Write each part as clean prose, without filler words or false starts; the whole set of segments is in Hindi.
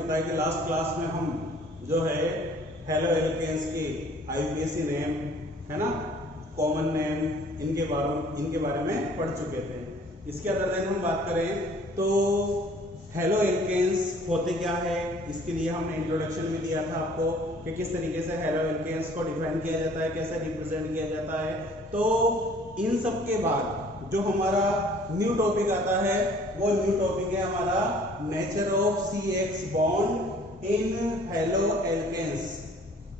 आपको बताया कि लास्ट क्लास में हम जो है हेलो एल्केन्स के आईयूपीएसी नेम है ना, कॉमन नेम, इनके बारे में पढ़ चुके थे। इसके अदर देन हम बात करें तो हेलो एल्केन्स होते क्या है, इसके लिए हमने इंट्रोडक्शन में दिया था आपको कि किस तरीके से हेलो एल्केन्स को डिफाइन किया जाता है, कैसे रिप्रेजेंट किया जाता है। तो इन सब के बाद जो हमारा न्यू टॉपिक आता है वो न्यू टॉपिक है हमारा nature of CX bond in haloalkanes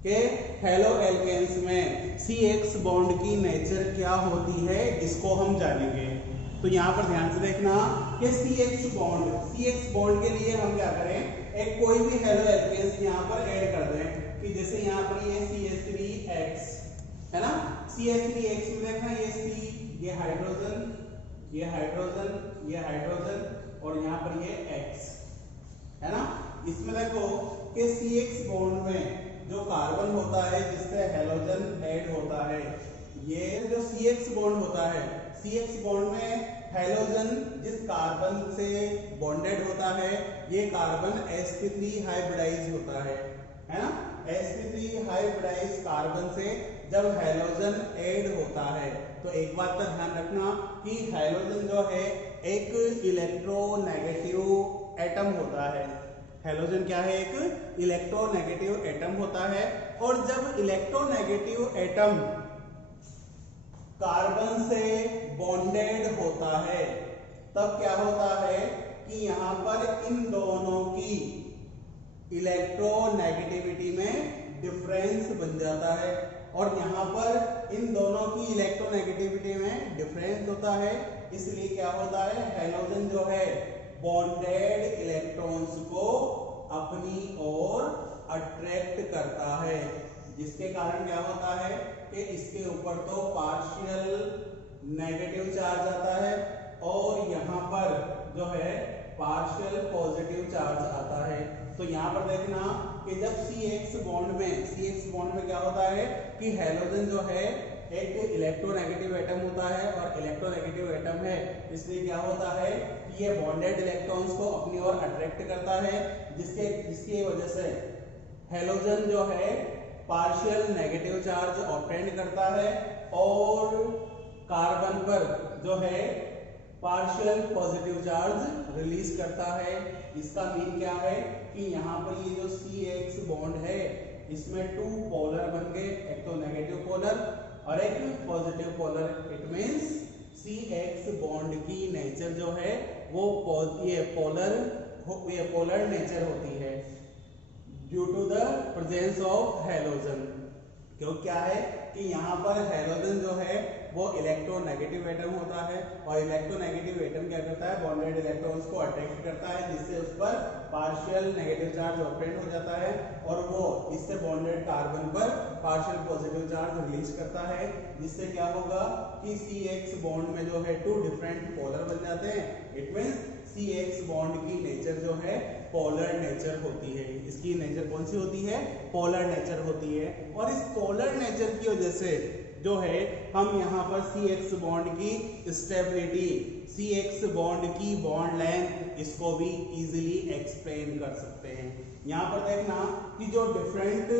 के हेलो एल्केन्स में CX बॉन्ड की नेचर क्या होती है, इसको हम जानेंगे। तो यहाँ पर ध्यान से देखना कि CX बॉन्ड के लिए हम क्या करें, एक कोई भी हेलो एल्केन्स यहाँ पर ऐड कर दें कि जैसे यहाँ पर ये CH3X है ना, CH3X में देखना ये C, ये हाइड्रोजन, ये हाइड्रोजन, ये हाइड्रोजन और यहाँ पर ये X है ना। इसमें देखो कि CX बॉन्ड में जो कार्बन होता है जिससे हेलोजन ऐड होता है, ये जो CX बॉन्ड होता है, CX बॉन्ड में हेलोजन जिस कार्बन से बॉन्डेड होता है ये कार्बन sp3 हाइब्रिडाइज होता है ना। sp3 हाइब्रिडाइज कार्बन से जब हेलोजन ऐड होता है तो एक बात का ध्यान रखना कि हेलोजन जो है एक इलेक्ट्रोनेगेटिव एटम होता है। हेलोजन क्या है, एक इलेक्ट्रोनेगेटिव एटम होता है। और जब इलेक्ट्रोनेगेटिव एटम कार्बन से बॉन्डेड होता है तब क्या होता है कि यहां पर इन दोनों की इलेक्ट्रोनेगेटिविटी में डिफरेंस बन जाता है। और यहां पर इन दोनों की इलेक्ट्रोनेगेटिविटी में डिफरेंस होता है, इसलिए क्या होता है, हेलोजन जो है बॉन्डेड इलेक्ट्रॉन्स को अपनी ओर अट्रैक्ट करता है, जिसके कारण क्या होता है कि इसके ऊपर तो पार्शियल नेगेटिव चार्ज आता है और यहाँ पर जो है पार्शियल पॉजिटिव चार्ज आता है। तो यहाँ पर देखना कि जब CX बॉन्ड में क्या होता है कि हेलोजन जो है एक इलेक्ट्रोनेगेटिव एटम होता है और इलेक्ट्रोनेगेटिव एटम है, इसलिए क्या होता है कि ये बॉन्डेड इलेक्ट्रॉन्स को अपनी ओर अट्रैक्ट करता है, जिसकी वजह से हेलोजन जो है पार्शियल नेगेटिव चार्ज ऑब्टेन करता है और कार्बन पर जो है पार्शियल पॉजिटिव चार्ज रिलीज करता है। इसका मीन क्या है कि यहाँ पर ये जो CX बॉन्ड है इसमें 2 पोलर बन गए, एक तो नेगेटिव पोलर और एक positive polar. It means CX bond की नेचर जो है वो ये पोलर नेचर होती है due to the presence of halogen. क्यों क्या है कि यहाँ पर हेलोजन जो है वो इलेक्ट्रोनेगेटिव एटम होता है और इलेक्ट्रोनेगेटिव एटम क्या करता है, बॉन्डेड इलेक्ट्रॉन्स को अट्रैक्ट करता है, जिससे उस पर पार्शियल नेगेटिव चार्ज ऑब्टेन हो जाता है और वो इससे बॉन्डेड कार्बन पर पार्शियल पॉजिटिव चार्ज रिलीज करता है, जिससे क्या होगा कि CX बॉन्ड में जो है 2 डिफरेंट पोलर बन जाते हैं। इट मींस CX बॉन्ड की नेचर जो है पोलर नेचर होती है। इसकी नेचर कौन सी होती है, पोलर नेचर होती है। और इस पोलर नेचर की वजह से जो है हम यहाँ पर CX बॉन्ड की स्टेबिलिटी, CX बॉन्ड की बॉन्ड लेंथ, इसको भी इजीली एक्सप्लेन कर सकते हैं। यहाँ पर देखना कि जो डिफरेंट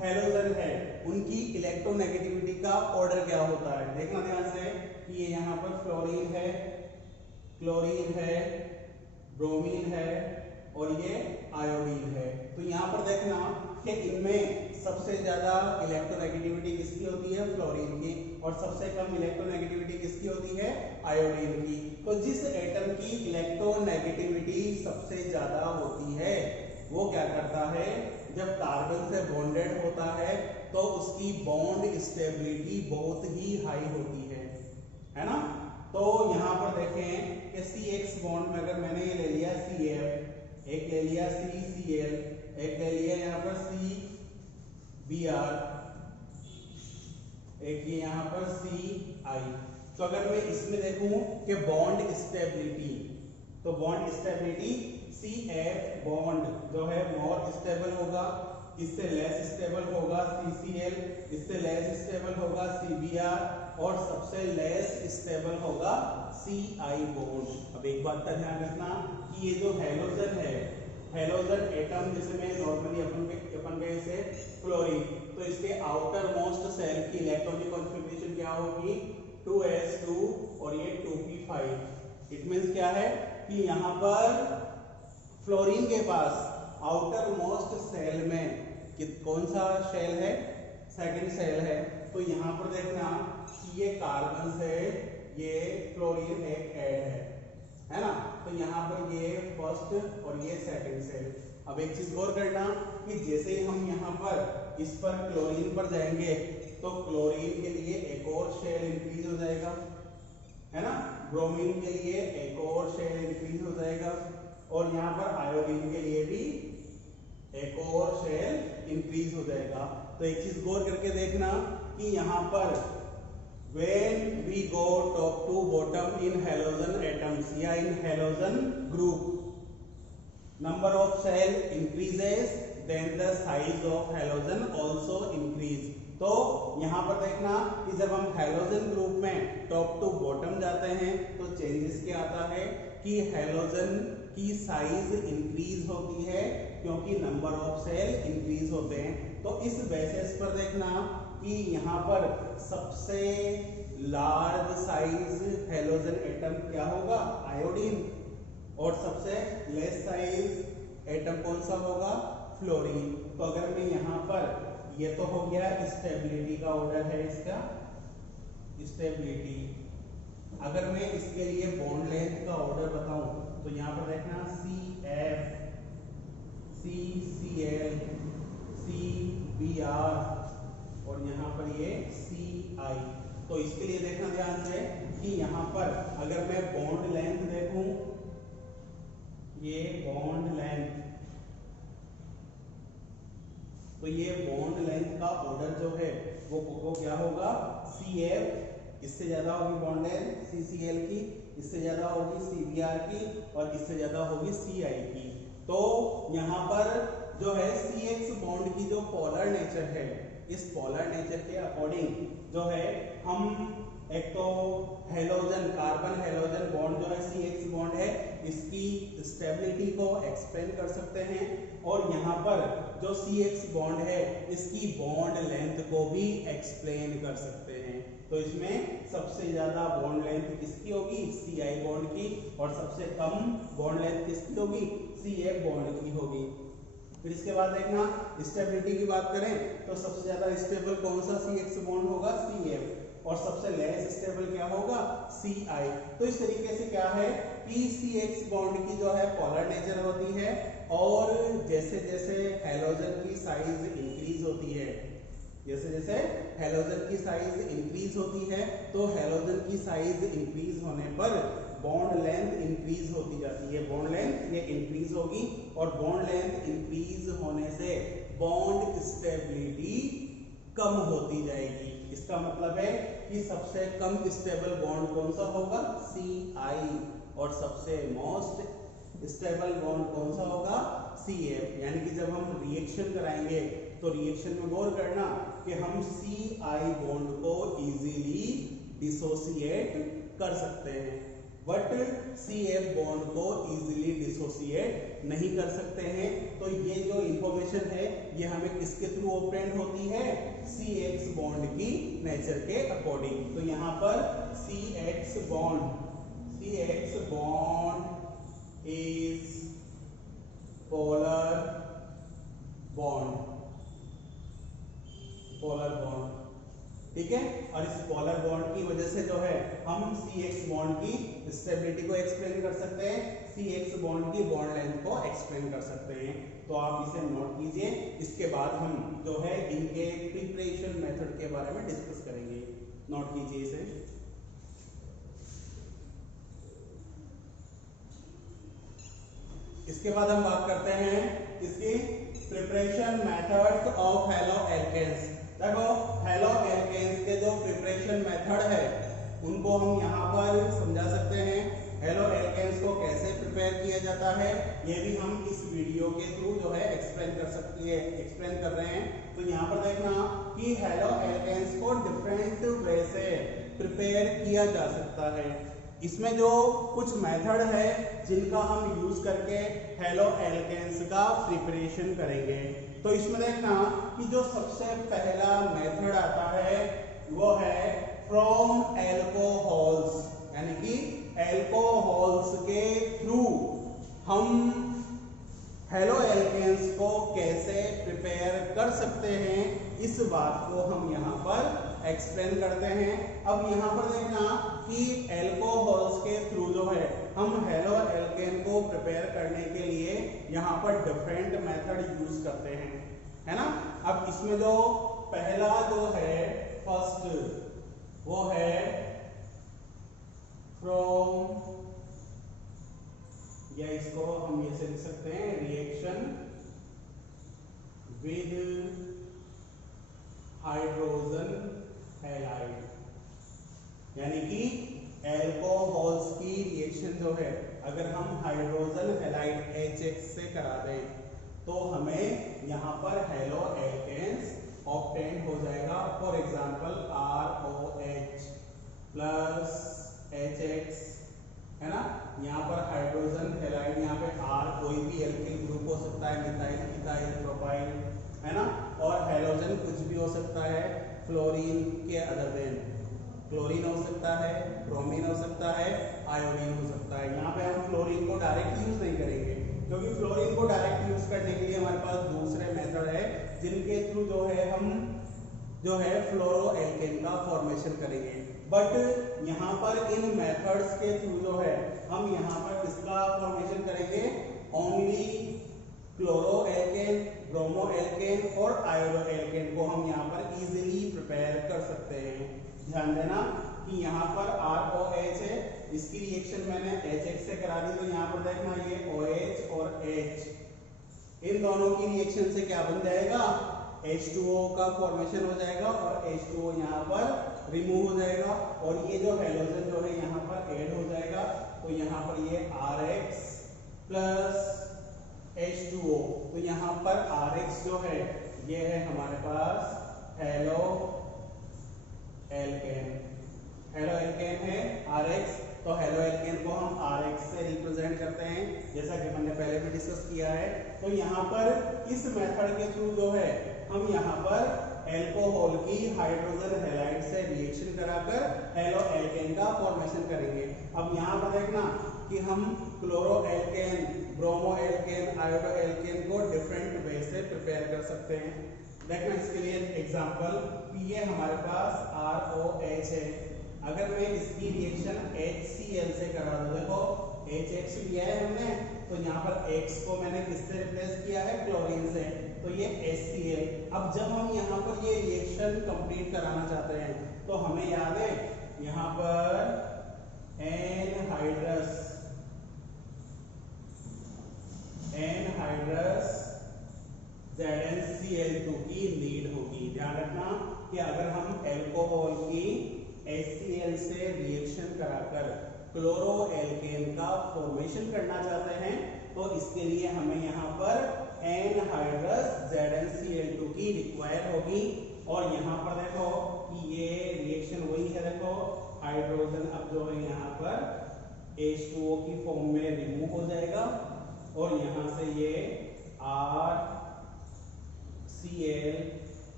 हेलोजन है उनकी इलेक्ट्रोनेगेटिविटी का ऑर्डर क्या होता है। देखना ध्यान से कि ये यहाँ पर फ्लोरीन है, क्लोरीन है, ब्रोमीन है और ये आयोडीन है। तो यहाँ पर देखना कि इनमें सबसे ज्यादा इलेक्ट्रोनेगेटिविटी किसकी होती है, फ्लोरीन की, और सबसे कम इलेक्ट्रोनेगेटिविटी किसकी होती है, आयोडीन की। तो जिस एटम की इलेक्ट्रोनेगेटिविटी सबसे ज्यादा होती है वो क्या करता है, जब कार्बन से बॉन्डेड होता है तो उसकी बॉन्ड स्टेबिलिटी बहुत ही हाई होती है ना। तो यहाँ पर देखें कि CX बॉन्ड में अगर मैंने ये ले लिया CF, एक ले लिया CCl, एक ले लिया यहाँ पर CBr, एक ये यहाँ पर CI। तो अगर मैं इसमें देखूं कि बॉन्ड स्टेबिलिटी, तो बॉन्ड स्टेबिलिटी CF बॉन्ड जो है मोर स्टेबल होगा, इससे लेस स्टेबल होगा CCl, इससे लेस स्टेबल होगा CBr और सबसे लेस स्टेबल होगा CI बॉन्ड। अब एक बात का ध्यान रखना कि ये जो हेलोजन है, हेलोजन एटम जिसमें नॉर्मली अपन के इसे क्लोरीन, तो इसके आउटर मोस्ट सेल की इलेक्ट्रॉनिक कॉन्फ़िगरेशन क्या होगी 2s2 और ये 2p5। इट मींस क्या है कि यहाँ पर फ्लोरीन के पास आउटर मोस्ट सेल में कौन सा शेल है, सेकंड सेल है। तो यहाँ पर देखना कि ये कार्बन से ये फ्लोरीन एक ऐड है ना, तो यहाँ पर ये फर्स्ट और ये सेकंड सेल। अब एक चीज गौर करना कि जैसे ही हम यहाँ पर इस पर क्लोरीन पर जाएंगे तो क्लोरीन के लिए एक और शेल इंक्रीज हो जाएगा, है ना, ब्रोमीन के लिए एक और शेल इंक्रीज हो जाएगा, और यहाँ पर आयोडीन के लिए भी एक और शेल इंक्रीज हो जाएगा। तो एक चीज गौर करके देखना कि यहाँ पर when we go top to bottom in halogen atoms या in halogen group, number of cell increases, then the size of halogen also increase। तो यहाँ पर देखना कि जब हम हैलोजन ग्रुप में टॉप टू बॉटम जाते हैं तो चेंजेस क्या आता है कि हैलोजन की साइज इंक्रीज होती है क्योंकि नंबर ऑफ सेल इंक्रीज होते हैं। तो इस बेसिस पर देखना कि यहाँ पर सबसे लार्ज साइज हैलोजन एटम क्या होगा, आयोडीन, और सबसे लेस साइज एटम कौन सा होगा, फ्लोरीन। तो अगर मैं यहाँ पर, ये तो हो गया स्टेबिलिटी का ऑर्डर है, इसका स्टेबिलिटी। अगर मैं इसके लिए बॉन्ड लेंथ का ऑर्डर बताऊं तो यहाँ पर देखना CF, CCl, CBr और यहाँ पर ये CI। तो इसके लिए देखना ध्यान से कि यहाँ पर अगर मैं बॉन्ड लेंथ देखूं, ये बॉन्ड लेंथ, तो ये बॉन्ड लेंथ का ऑर्डर जो है वो क्या होगा, CF, इससे ज्यादा होगी बॉन्ड लेंथ CCl की, इससे ज्यादा होगी CBr की, और इससे ज्यादा होगी CI की। तो यहाँ पर जो है CX बॉन्ड की जो पोलर नेचर है, इस पोलर नेचर के अकॉर्डिंग जो है हम एक तो हेलोजन, कार्बन हेलोजन बॉन्ड जो है CX बॉन्ड है, इसकी स्टेबिलिटी को एक्सप्लेन कर सकते हैं, और यहाँ पर जो CX बॉन्ड है इसकी बॉन्ड लेंथ को भी एक्सप्लेन कर सकते हैं। तो इसमें सबसे ज्यादा बॉन्ड लेंथ किसकी होगी, CI बॉन्ड की, और सबसे कम बॉन्ड लेंथ किसकी होगी, CF बॉन्ड की होगी। फिर इसके बाद देखना स्टेबिलिटी की बात करें तो सबसे ज्यादा स्टेबल कौन सा CX बॉन्ड होगा, CF, और सबसे लेस स्टेबल क्या होगा, CI। तो इस तरीके से क्या है कि CX बॉन्ड की जो है पोलर नेचर होती है, और जैसे जैसे हैलोजन की साइज इंक्रीज होती है, जैसे जैसे हैलोजन की साइज इंक्रीज होती है तो हैलोजन की साइज इंक्रीज होने पर बॉन्ड लेंथ इंक्रीज होती जाती है, बॉन्ड लेंथ ये इंक्रीज होगी, और बॉन्ड लेंथ इंक्रीज होने से बॉन्ड स्टेबिलिटी कम होती जाएगी। इसका मतलब है कि सबसे कम स्टेबल बॉन्ड कौन सा होगा, CI, और सबसे मोस्ट स्टेबल बॉन्ड कौन सा होगा, CF। यानी कि जब हम रिएक्शन कराएंगे तो रिएक्शन में गौर करना कि हम CI बॉन्ड को इजीली डिसोसिएट कर सकते हैं, बट CF बॉन्ड को इजीली डिसोसिएट नहीं कर सकते हैं। तो ये जो इंफॉर्मेशन है ये हमें किसके थ्रू ऑब्टेन होती है, CX बॉन्ड की नेचर के अकॉर्डिंग। तो यहाँ पर CX bond is polar bond, ठीक है। और इस पोलर बॉन्ड की वजह से जो है हम CX बॉन्ड की स्टेबिलिटी को एक्सप्लेन कर सकते हैं, CX बॉन्ड की बॉन्ड लेंथ को एक्सप्लेन कर सकते हैं। तो आप इसे नोट कीजिए, इसके बाद हम जो है इनके प्रिपरेशन मेथड के बारे में डिस्कस करेंगे। नोट कीजिए इसे। इसके बाद हम बात करते हैं इसकी preparation methods of haloalkanes. देखो हेलो एल्केन्स के जो प्रिपरेशन मेथड है उनको हम यहाँ पर समझा सकते हैं। हेलो एल्केन्स को कैसे प्रिपेयर किया जाता है ये भी हम इस वीडियो के थ्रू जो है एक्सप्लेन कर रहे हैं। तो यहाँ पर देखना कि हेलो एल्केन्स को डिफरेंट वे से प्रिपेयर किया जा सकता है। इसमें जो कुछ मेथड है जिनका हम यूज करके हेलो एल्केन्स का प्रिपरेशन करेंगे। तो इसमें देखना कि जो सबसे पहला मेथड आता है वो है फ्रॉम एल्कोहल्स, यानी कि एल्कोहल्स के थ्रू हम हेलो एल्केन्स को कैसे प्रिपेयर कर सकते हैं, इस बात को हम यहाँ पर एक्सप्लेन करते हैं। अब यहाँ पर देखना कि एल्कोहल्स के थ्रू जो है हम हेलो एल्केन को प्रिपेयर करने के लिए यहाँ पर डिफरेंट मेथड यूज करते हैं, है ना। अब इसमें जो पहला जो है फर्स्ट वो है फ्रॉम, या इसको हम ऐसे लिख सकते हैं रिएक्शन विद हाइड्रोजन हैलाइड, यानी कि एल्कोहल्स की रिएक्शन जो है अगर हम हाइड्रोजन हैलाइड HX से करा दें तो हमें यहाँ पर हेलो एल्केन्स ऑब्टेन हो जाएगा। For example ROH plus HX, है ना। यहाँ पर हाइड्रोजन हैलाइड, यहाँ पे R कोई भी एल्किल ग्रुप हो सकता है, मिथाइल, इथाइल, प्रोपाइल, है ना। और हैलोजन कुछ भी हो सकता है फ्लोरीन के अदर देन, क्लोरीन हो सकता है, ब्रोमीन हो सकता है, आयोडीन हो सकता है। यहाँ पे हम फ्लोरीन को डायरेक्ट यूज नहीं करेंगे क्योंकि फ्लोरीन को डायरेक्ट यूज करने के लिए हमारे पास दूसरे मेथड है जिनके थ्रू जो है हम जो है फ्लोरो एल्केन का फॉर्मेशन करेंगे। बट यहाँ पर इन मेथड्स के थ्रू जो है हम यहाँ पर किसका फॉर्मेशन करेंगे, only chloroalkane, bromoalkane और आयोडो एल्केन को हम यहाँ पर इजीली प्रिपेयर कर सकते हैं। ध्यान देना कि यहाँ पर ROH है, इसकी रिएक्शन मैंने HX से करा दी, तो यहाँ पर देखना ये OH और H, इन दोनों की रिएक्शन से क्या बन जाएगा, H2O का फॉर्मेशन हो जाएगा और H2O यहाँ पर रिमूव हो जाएगा और ये जो हैलोजन जो है यहाँ पर ऐड हो जाएगा। तो यहाँ पर ये RX प्लस H2O, तो यहाँ पर RX जो है ये है हमारे पास हेलो एल्केन, हेलो एल्केन है RX, तो हेलो एल्केन को हम RX से रिप्रेजेंट करते हैं जैसा कि हमने पहले भी डिस्कस किया है। तो यहाँ पर इस मेथड के थ्रू जो है हम यहाँ पर एल्कोहल की हाइड्रोजन हैलाइड से रिएक्शन कराकर हेलो एल्केन का फॉर्मेशन करेंगे। अब यहाँ पर देखना कि हम chloroalkane, bromoalkane, iodoalkane को डिफरेंट वे से प्रिपेयर कर सकते हैं। देखना इसके लिए एग्जांपल कि ये हमारे पास ROH है, अगर मैं इसकी रिएक्शन HCl से करा दूं, देखो HX लिया है हमने, तो यहाँ पर X को मैंने किससे रिप्लेस किया है, क्लोरीन से, तो ये HCl। अब जब हम यहाँ पर ये रिएक्शन कंप्लीट कराना चाहते हैं तो हमें याद है यहाँ पर एनहाइड्रस ZnCl2 की नीड होगी। ध्यान रखना कि अगर हम एल्कोहल की HCl से रिएक्शन कराकर क्लोरो एल्केन का फॉर्मेशन करना चाहते हैं तो इसके लिए हमें यहाँ पर एनहाइड्रस ZnCl2 की रिक्वायर होगी। और यहाँ पर देखो कि ये रिएक्शन वही है, देखो हाइड्रोजन अब जो है यहाँ पर H2O की फॉर्म में रिमूव हो जाएगा और यहाँ से ये RCl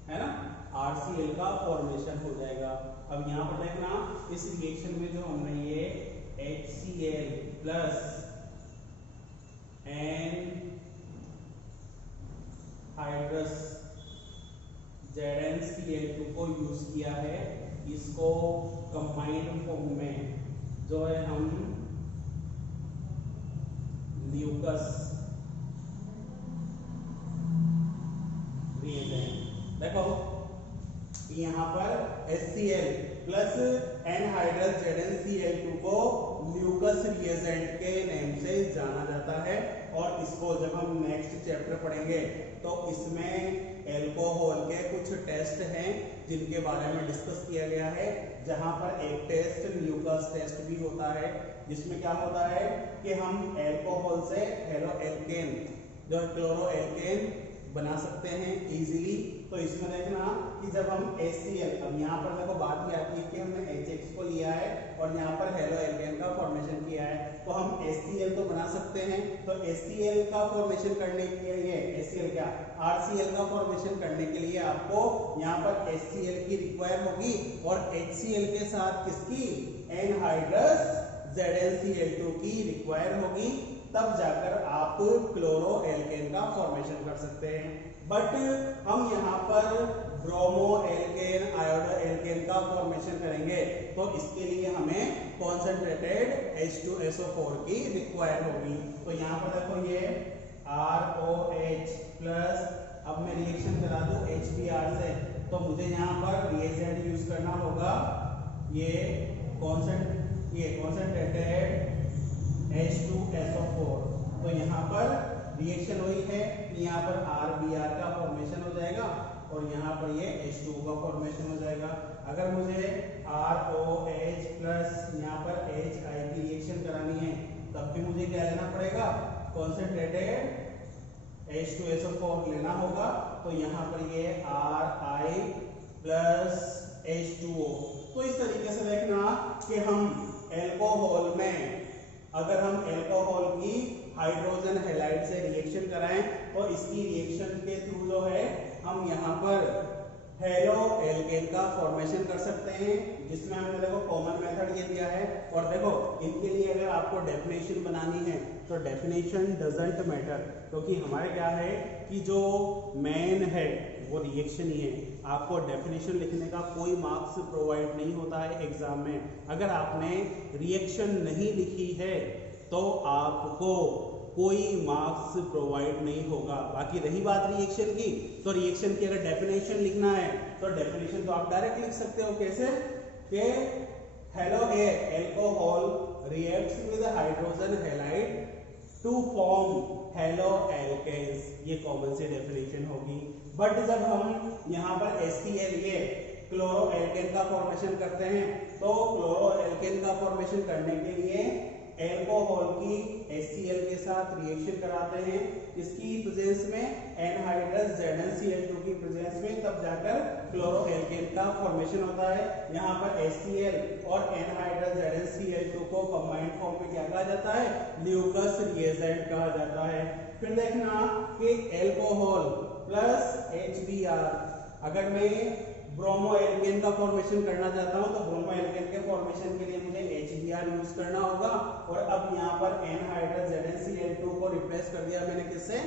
है ना, RCl का फॉर्मेशन हो जाएगा। अब यहाँ पर देखना इस रिएक्शन में जो हमने ये HCl प्लस एनहाइड्रस ZnCl2 को यूज किया है, इसको कंबाइंड फॉर्म में जो है हम ल्यूकस रिएजेंट, देखो यहाँ पर HCl प्लस एनहाइड्रस ZnCl2 को ल्यूकस रिएजेंट के नेम से जाना जाता है। और इसको जब हम नेक्स्ट चैप्टर पढ़ेंगे तो इसमें एल्कोहल के कुछ टेस्ट हैं जिनके बारे में डिस्कस किया गया है, जहां पर एक टेस्ट ल्यूकस टेस्ट भी होता है जिसमें क्या होता है कि हम एल्कोहल से हेलो एल्केन जो क्लोरो एल्केन बना सकते हैं इजीली। तो इसमें देखना कि जब हम HCl, अब यहाँ पर देखो बात ये आती है कि हमने HX को लिया है और यहाँ पर हेलो एल्केन का फॉर्मेशन किया है, तो हम HCl तो बना सकते हैं। तो HCl का फॉर्मेशन करने के लिए HCl क्या RCl का फॉर्मेशन करने के लिए आपको यहाँ पर HCl की रिक्वायर होगी और HCl के साथ किसकी एनहाइड्रस ZnCl2 की रिक्वायर होगी, तब जाकर आप क्लोरो एल्केन का फॉर्मेशन कर सकते हैं। बट हम यहाँ पर ब्रोमो एल्केन आयोडो एल्केन का फॉर्मेशन करेंगे, तो इसके लिए हमें कॉन्सेंट्रेटेड H2SO4 की रिक्वायर होगी। तो यहाँ पर देखो ये ROH प्लस, अब मैं रिएक्शन करा दूं HBr से, तो मुझे यहाँ पर रिएजेंट यूज करना होगा ये कॉन्सेंट्रेटेड H2SO4। तो यहाँ पर रिएक्शन हुई है, यहाँ पर RBr का फॉर्मेशन हो जाएगा और यहाँ पर ये H2O का फॉर्मेशन हो जाएगा। अगर मुझे ROH प्लस यहाँ पर HI की रिएक्शन करानी है, तब भी मुझे क्या लेना पड़ेगा कॉन्सेंट्रेटेड H2SO4 लेना होगा। तो यहाँ पर ये RI प्लस H2O। तो इस तरीके से देखना कि हम एल्कोहल में, अगर हम एल्कोहल की हाइड्रोजन हैलाइड से रिएक्शन कराएं, तो इसकी रिएक्शन के थ्रू जो है हम यहाँ पर हेलो एल्केन का फॉर्मेशन कर सकते हैं, जिसमें हमने देखो कॉमन मेथड ये दिया है। और देखो इनके लिए अगर आपको डेफिनेशन बनानी है तो डेफिनेशन डजंट मैटर, क्योंकि हमारे क्या है कि जो मेन है वो रिएक्शन ही है। आपको डेफिनेशन लिखने का कोई मार्क्स प्रोवाइड नहीं होता है एग्जाम में। अगर आपने रिएक्शन नहीं लिखी है तो आपको कोई मार्क्स प्रोवाइड नहीं होगा। बाकी रही बात रिएक्शन की, तो रिएक्शन की अगर डेफिनेशन लिखना है तो डेफिनेशन तो आप डायरेक्ट लिख सकते हो। कैसे कि halo alcohol reacts with hydrogen halide to form halo alkanes, ये कॉमन सी डेफिनेशन होगी। बट जब हम यहाँ पर HCl ये क्लोरो एल्केन का फॉर्मेशन करते हैं, तो क्लोरो एल्केन का फॉर्मेशन करने के लिए एल्कोहल की HCl के साथ रिएक्शन कराते हैं, इसकी प्रेजेंस में एनहाइड्रस ZnCl2 की प्रेजेंस में, तब जाकर क्लोरो एल्केन का फॉर्मेशन होता है। यहाँ पर HCl और एनहाइड्रस ZnCl2 को कंबाइंड फॉर्म में क्या कहा जाता है, ल्यूकस रिएजेंट कहा जाता है। फिर देखना कि एल्कोहल प्लस HBr, अगर मैं ब्रोमो एल्केन का फॉर्मेशन करना चाहता हूं तो ब्रोमो एल्केन के फॉर्मेशन के लिए मुझे HBr यूज करना होगा। और अब यहाँ पर एनहाइड्रस ZnCl2 को रिप्लेस कर दिया मैंने किससे,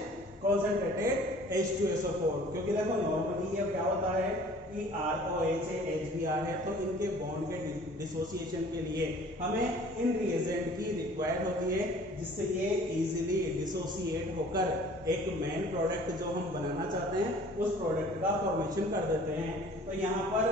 कॉन्सेंट्रेटेड H2SO4। क्योंकि देखो नॉर्मली ये क्या होता है कि ROH है HBr है, तो इनके बॉन्ड के डिसोसिएशन के लिए हमें इन रिएजेंट की रिक्वायर्ड होती है, जिससे ये इजीली डिसोसिएट होकर एक मेन प्रोडक्ट जो हम बनाना चाहते हैं उस प्रोडक्ट का फॉर्मेशन कर देते हैं। तो यहाँ पर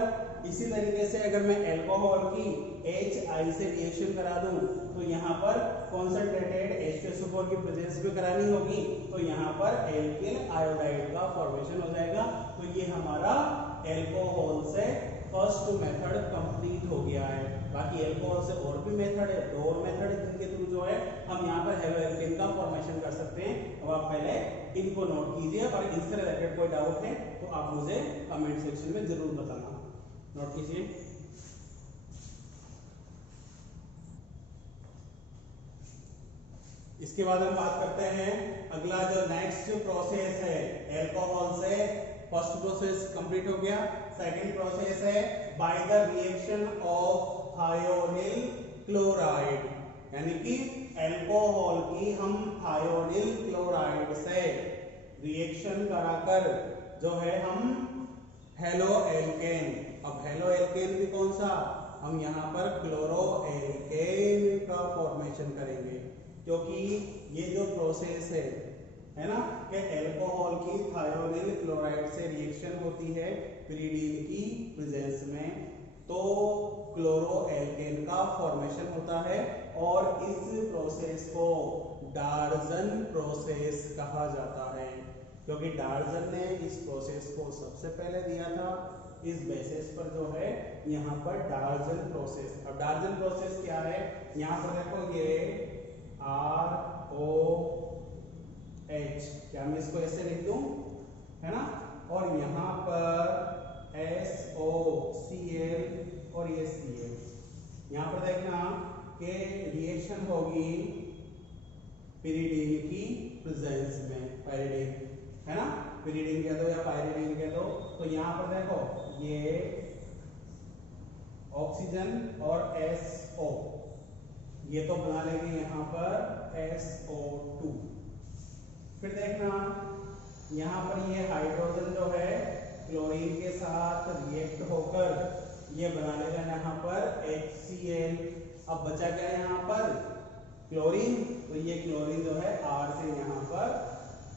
इसी तरीके से अगर मैं एल्कोहल की HI से रिएक्शन करा दूं, तो यहाँ पर कॉन्सेंट्रेटेड H2SO4 की प्रेजेंस में करानी होगी, तो यहाँ पर एल्किल आयोडाइड का फॉर्मेशन हो जाएगा। तो ये हमारा एल्कोहल से फर्स्ट मेथड कंप्लीट हो गया है। बाकी एल्कोहल से और भी मेथड है, दो और मेथड है जिनके थ्रू जो है हम यहाँ पर हेलो एल्केन का फॉर्मेशन कर सकते हैं। अब आप पहले इनको नोट कीजिए और इससे रिलेटेड कोई डाउट है तो आप मुझे कमेंट सेक्शन में जरूर बताना। नोट कीजिए। इसके बाद हम बात करते हैं अगला जो नेक्स्ट प्रोसेस है, एल्कोहल से फर्स्ट प्रोसेस कंप्लीट हो गया, सेकंड प्रोसेस है by the reaction of thionyl chloride, यानी कि एल्कोहल की हम थायोनिल क्लोराइड से रिएक्शन कराकर जो है हम हेलो एल्केन, अब हेलो एल्केन भी कौन सा, हम यहाँ पर क्लोरो एल्केन का फॉर्मेशन करेंगे। क्योंकि ये जो प्रोसेस है ना कि एल्कोहल की थायोनिल क्लोराइड से रिएक्शन होती है पिरीडीन की प्रेजेंस में, तो क्लोरो एल्केन का फॉर्मेशन होता है और इस प्रोसेस को डार्जन प्रोसेस कहा जाता है। क्योंकि डार्जन ने इस प्रोसेस को सबसे पहले दिया था, इस बेसिस पर जो है यहाँ पर डार्जन प्रोसेस। अब डार्जन प्रोसेस क्या है, यहाँ पर देखो ये ROH, क्या मैं इसको ऐसे लिख दूं यहाँ पर देखना कि रिएक्शन होगी पिरिडीन की प्रेजेंस में, पाइरिडीन है ना, पिरिडीन कह दो या पाइरिडीन कह दो। तो यहाँ पर देखो ये ऑक्सीजन और SO, ये तो बना लेंगे यहाँ पर SO2। फिर देखना यहाँ पर ये हाइड्रोजन जो है क्लोरीन के साथ रिएक्ट होकर ये बना लेगा यहाँ पर HCl। अब बचा क्या यहाँ पर क्लोरीन, तो ये क्लोरीन जो है R से यहाँ पर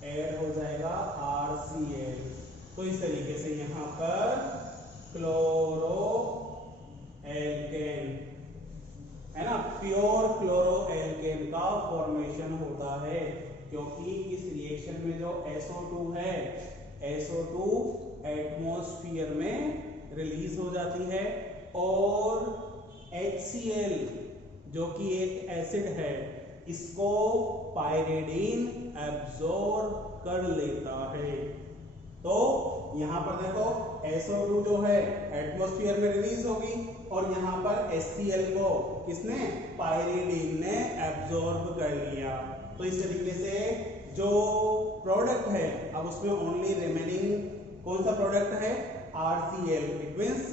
ऐड हो जाएगा RCl। तो इस तरीके से यहाँ पर क्लोरो एल्केन है ना, प्योर क्लोरो एल्केन का फॉर्मेशन होता है, क्योंकि इस रिएक्शन में जो SO2 है, SO2 एटमॉस्फेयर में रिलीज हो जाती है और HCl जो कि एक एसिड है इसको पाइरिडीन एब्जॉर्ब कर लेता है। तो यहाँ पर देखो SO2 जो है एटमॉस्फेयर में रिलीज होगी और यहाँ पर HCl को किसने, पाइरिडीन ने एब्जॉर्ब कर लिया। तो इस तरीके से जो प्रोडक्ट है अब उसमें ओनली रिमेनिंग कौन सा प्रोडक्ट है, RCl, it means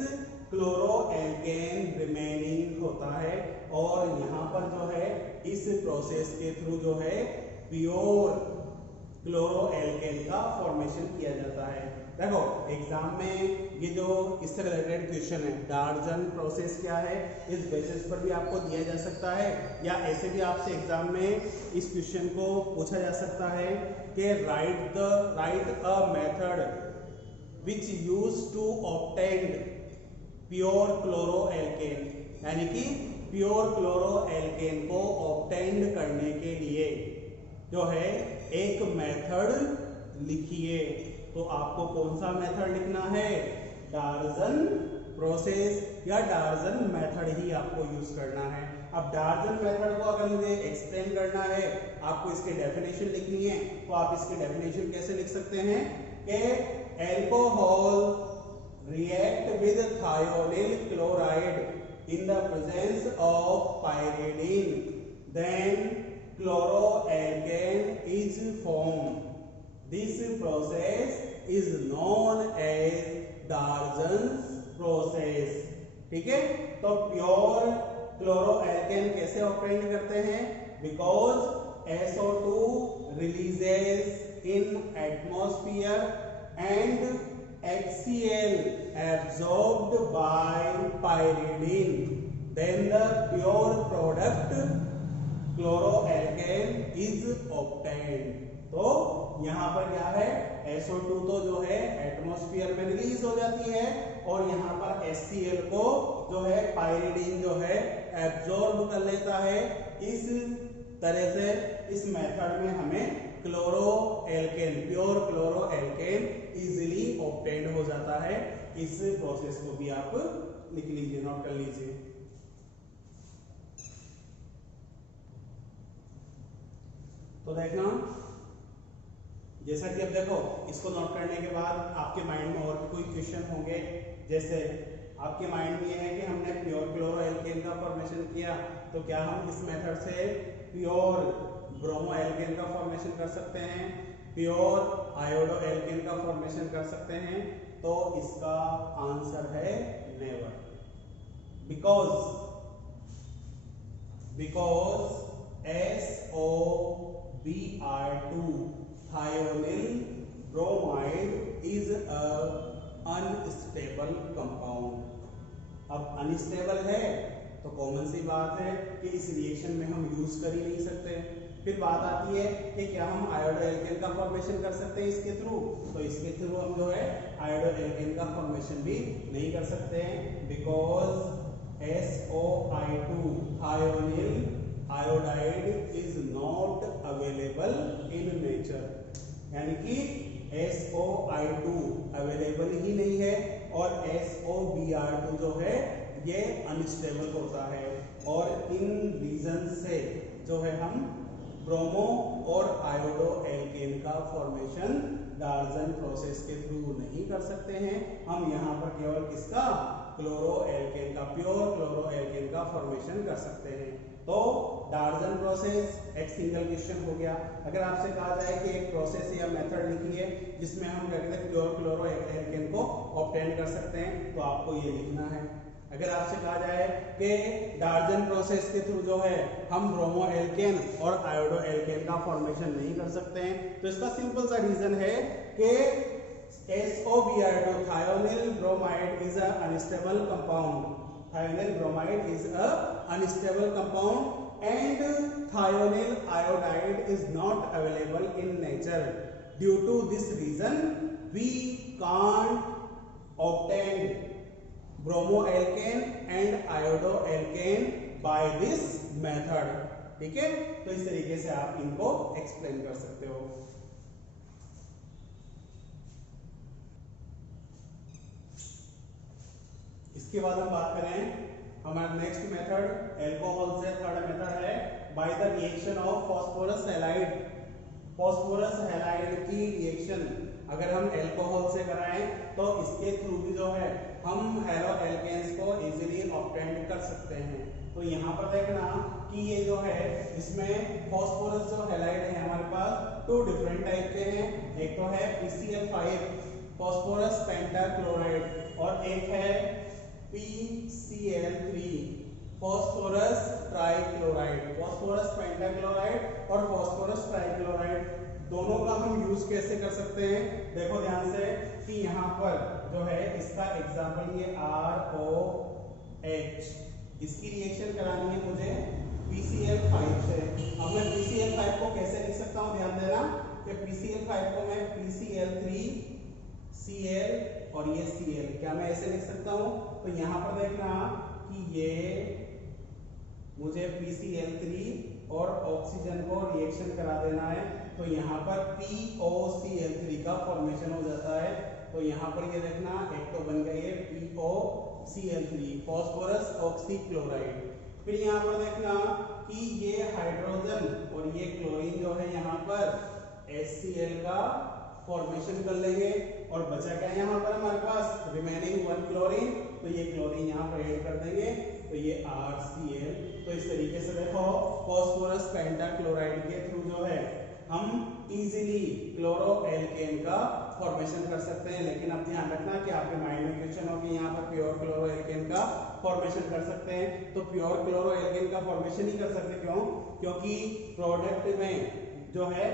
chloro alkane remaining होता है। और यहाँ पर जो है इस प्रोसेस के थ्रू जो है प्योर क्लोरो एल्केन का फॉर्मेशन किया जाता है। देखो एग्जाम में ये जो इससे रिलेटेड क्वेश्चन है, डार्जन प्रोसेस क्या है, इस बेसिस पर भी आपको दिया जा सकता है, या ऐसे भी आपसे एग्जाम में इस क्वेश्चन को पूछा जा सकता है कि right a method which used to obtain pure chloroalkane, यानी कि प्योर क्लोरोएल्केन को ऑब्टेन करने के लिए जो है एक मेथड लिखिए। तो आपको कौन सा मेथड लिखना है, डार्जन प्रोसेस या डार्जन मेथड ही आपको यूज करना है। अब डार्जन मेथड को अगर मुझे एक्सप्लेन करना है, आपको इसकी डेफिनेशन लिखनी है, तो आप इसकी डेफिनेशन कैसे लिख सकते हैं कि alcohol react with thionyl chloride in the presence of pyridine, then chloroalkane is formed. This process is known as Darjan's process। ठीक है, तो प्योर क्लोरोएल्केन कैसे ऑपरेट करते हैं, because SO2 releases in atmosphere and HCl absorbed by pyridine, then the pure product chloroalkane is obtained। तो यहाँ पर क्या है, SO2 तो जो है एटमॉस्फेयर में रिलीज हो जाती है और यहाँ पर HCl को जो है पाइरिडीन जो है एब्जॉर्ब कर लेता है। इस तरह से इस मेथड में हमें क्लोरोएल्केन, प्योर क्लोरोएल्केन इजीली ऑब्टेन्ड हो जाता है। इस प्रोसेस को भी आप लिख लीजिए, नोट कर लीजिए। तो देखना, जैसा कि अब देखो इसको नोट करने के बाद आपके माइंड में और भी कोई क्वेश्चन होंगे। जैसे आपके माइंड में है कि हमने प्योर क्लोरोएल्केन का फॉर्मेशन किया, तो क्या हम इस मेथड से प्योर ब्रोमोएल्केन का फॉर्मेशन कर सकते हैं, प्योर आयोडोएल्केन का फॉर्मेशन कर सकते हैं? तो इसका आंसर है never, because SOBr2 thionyl bromide is a unstable compound। अब अनस्टेबल है तो कॉमन सी बात है कि इस रिएक्शन में हम यूज कर ही नहीं सकते। फिर बात आती है कि क्या हम आयोडोएल्केन का फॉर्मेशन कर सकते हैं इसके थ्रू, तो इसके थ्रू हम जो है आयोडोएल्केन का फॉर्मेशन भी नहीं कर सकते हैं, because SO2 thionyl iodide is not available in nature, यानी कि SO2 अवेलेबल ही नहीं है और SOBr2 जो है ये अनस्टेबल होता है। और इन रीजन से जो है हम ब्रोमो और आयोडोएल्केन का फॉर्मेशन डार्जन प्रोसेस के थ्रू नहीं कर सकते हैं। हम यहाँ पर केवल किसका, क्लोरो एल्केन का, प्योर क्लोरो एल्केन का फॉर्मेशन कर सकते हैं। तो डार्जन प्रोसेस एक सिंगल क्वेश्चन हो गया। अगर आपसे कहा जाए कि एक प्रोसेस या मेथड लिखिए जिसमें हम क्या कहते हैं प्योर क्लोरो एल्केन को ऑब्टेन कर सकते हैं, तो आपको ये लिखना है। अगर आपसे कहा जाए कि डार्जन प्रोसेस के थ्रू जो है हम ब्रोमो एल्केन और आयोडो एल्केन का फॉर्मेशन नहीं कर सकते हैं, तो इसका सिंपल सा रीजन है कि SOBr2 thionyl bromide is a unstable compound. Thionyl bromide is a unstable compound and thionyl iodide is not available in nature. Due to this reason, we can't obtain bromoalkane and iodoalkane by this method. ठीक है, तो इस तरीके से आप इनको एक्सप्लेन कर सकते हो। इसके बाद हम बात करें हमारा नेक्स्ट मेथड एल्कोहल से। थर्ड मेथड है by the reaction of phosphorus halide. Phosphorus halide की रिएक्शन अगर हम एल्कोहल से कराएं तो इसके थ्रू भी जो है हम हैलो एल्केन्स को इजीली ऑब्टेन कर सकते हैं। तो यहाँ पर देखना कि ये जो है इसमें फॉस्फोरस जो हैलाइड है हमारे पास टू डिफरेंट टाइप के हैं। एक तो है PCl5 फॉस्फोरस पेंटाक्लोराइड और एक है PCl3 phosphorus trichloride. Phosphorus pentachloride और फॉस्फोरस ट्राइक्लोराइड दोनों का हम यूज कैसे कर सकते हैं, देखो ध्यान से कि यहाँ पर जो है इसका एग्जाम्पल ये ROH, इसकी रिएक्शन करानी है मुझे PCl5 से। अब मैं PCl5 को कैसे लिख सकता हूँ, ध्यान देना कि PCl5 को मैं PCl3 Cl और ये Cl, क्या मैं ऐसे लिख सकता हूँ? तो यहाँ पर देखना कि ये मुझे PCl3 और ऑक्सीजन को रिएक्शन करा देना है, तो यहाँ पर POCl3 का फॉर्मेशन हो जाता है। तो यहाँ पर ये देखना एक तो बन गई है POCl3 फॉस्फोरस ऑक्सीक्लोराइड। फिर यहाँ पर देखना कि ये हाइड्रोजन और ये क्लोरीन जो है यहाँ पर HCl का फॉर्मेशन कर लेंगे और बचा क्या यहाँ पर हमारे पास रिमेनिंग 1 क्लोरीन, तो ये क्लोरीन यहाँ पर ऐड कर देंगे तो ये RCl। तो इस तरीके से देखो फॉस्फोरस पेंटाक्लोराइड के थ्रू जो है हम इजीली क्लोरो एल्केन का फॉर्मेशन कर सकते हैं। लेकिन अब ध्यान रखना कि आपके माइंड में क्वेश्चन हो कि यहाँ पर प्योर क्लोरो एल्केन का फॉर्मेशन कर सकते हैं, तो प्योर क्लोरो एल्केन का फॉर्मेशन ही कर सकते। क्यों? क्योंकि प्रोडक्ट में जो है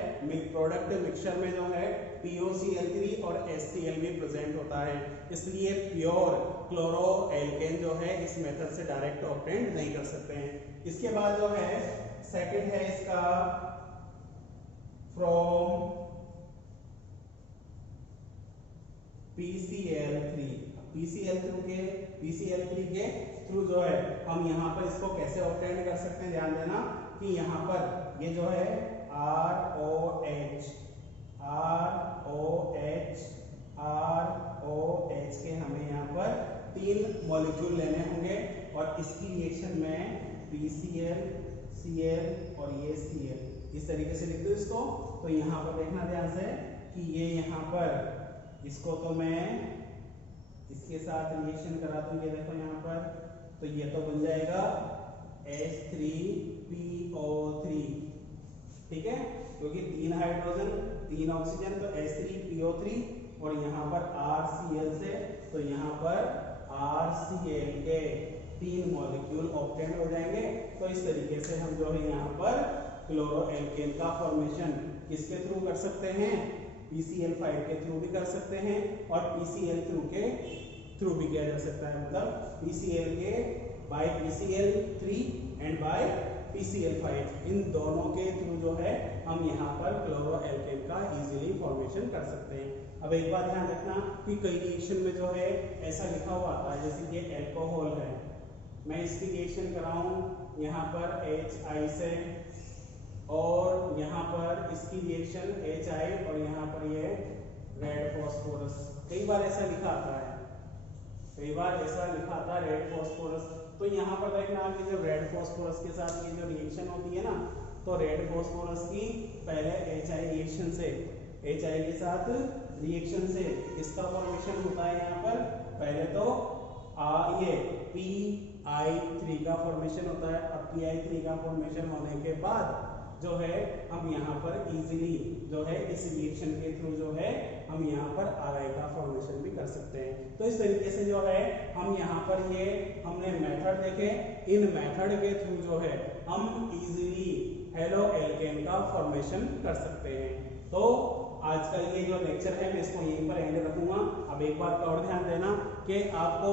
प्रोडक्ट मिक्सचर में जो है POCl3 और HCl भी प्रेजेंट होता है, इसलिए प्योर क्लोरो एल्केन जो है इस मेथड से डायरेक्ट ऑब्टेन नहीं कर सकते हैं। इसके बाद जो है सेकंड है इसका फ्रॉम PCl3 के थ्रू जो है हम यहाँ पर इसको कैसे ऑब्टेन कर सकते हैं, ध्यान देना कि यहाँ पर ये जो है ROH के हमें यहाँ पर 3 मॉलिक्यूल लेने होंगे और इसकी रिएक्शन में PCl, Cl और ये Cl इस तरीके से लिख दो इसको। तो यहाँ पर देखना ध्यान से कि ये यहाँ पर इसको तो मैं इसके साथ रिएक्शन करा दूं, ये देखो यहाँ पर, तो ये तो बन जाएगा H3PO3, ठीक है, क्योंकि 3 हाइड्रोजन 3 ऑक्सीजन, तो H3PO3 और यहाँ पर RCl से, तो यहाँ पर RCl के 3 मॉलिक्यूल ऑब्टेन हो जाएंगे। तो इस तरीके से हम जो है यहाँ पर क्लोरो एल्केन का फॉर्मेशन किसके थ्रू कर सकते हैं, PCl5 के थ्रू भी कर सकते हैं और PCl के थ्रू भी किया जा सकता है, मतलब PCl के bye PCl3 and bye PCl5 इन दोनों के थ्रू जो है हम यहाँ पर क्लोरो एल्केन का इजीली फॉर्मेशन कर सकते हैं। अब एक बात ध्यान रखना कि कई रिएक्शन में जो है ऐसा लिखा हुआ आता है, जैसे ये एल्कोहल है, मैं इसकी रिएक्शन कराऊं यहाँ पर HI से और यहाँ पर इसकी रिएक्शन HI और यहाँ पर ये रेड फॉस्फोरस, कई बार ऐसा लिखा आता है, कई बार ऐसा लिखा आता है रेड फॉस्फोरस। तो यहाँ पर देखना कि जब रेड फॉस्फोरस के साथ ये जो रिएक्शन होती है ना, तो रेड फॉस्फोरस की पहले HI रिएक्शन से, HI के साथ रिएक्शन से इसका फॉर्मेशन होता है यहाँ पर, पहले तो ये PI3 का फॉर्मेशन होता है। अब PI3 का फॉर्मेशन होने के बाद जो है हम यहाँ पर इजीली जो है इस रिएक्शन के थ्रू जो है हम यहाँ पर RI का फॉर्मेशन भी कर सकते हैं। तो इस तरीके से जो है हम यहाँ पर ये हमने मेथड देखे, इन मेथड के थ्रू जो है हम इजीली हेलो एल्केन का फॉर्मेशन कर सकते हैं। तो आज का ये जो लेक्चर है मैं इसको यहीं पर एंड रखूंगा। अब एक बात का और ध्यान देना कि आपको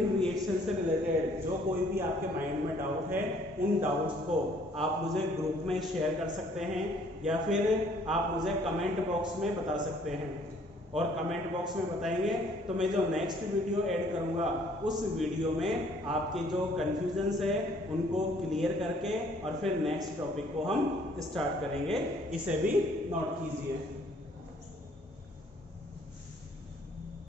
इन रिएक्शन से रिलेटेड जो कोई भी आपके माइंड में डाउट है, उन डाउट्स को आप मुझे ग्रुप में शेयर कर सकते हैं या फिर आप मुझे कमेंट बॉक्स में बता सकते हैं। और कमेंट बॉक्स में बताएंगे तो मैं जो नेक्स्ट वीडियो ऐड करूंगा उस वीडियो में आपके जो कंफ्यूजन्स है उनको क्लियर करके और फिर नेक्स्ट टॉपिक को हम स्टार्ट करेंगे। इसे भी नोट कीजिए।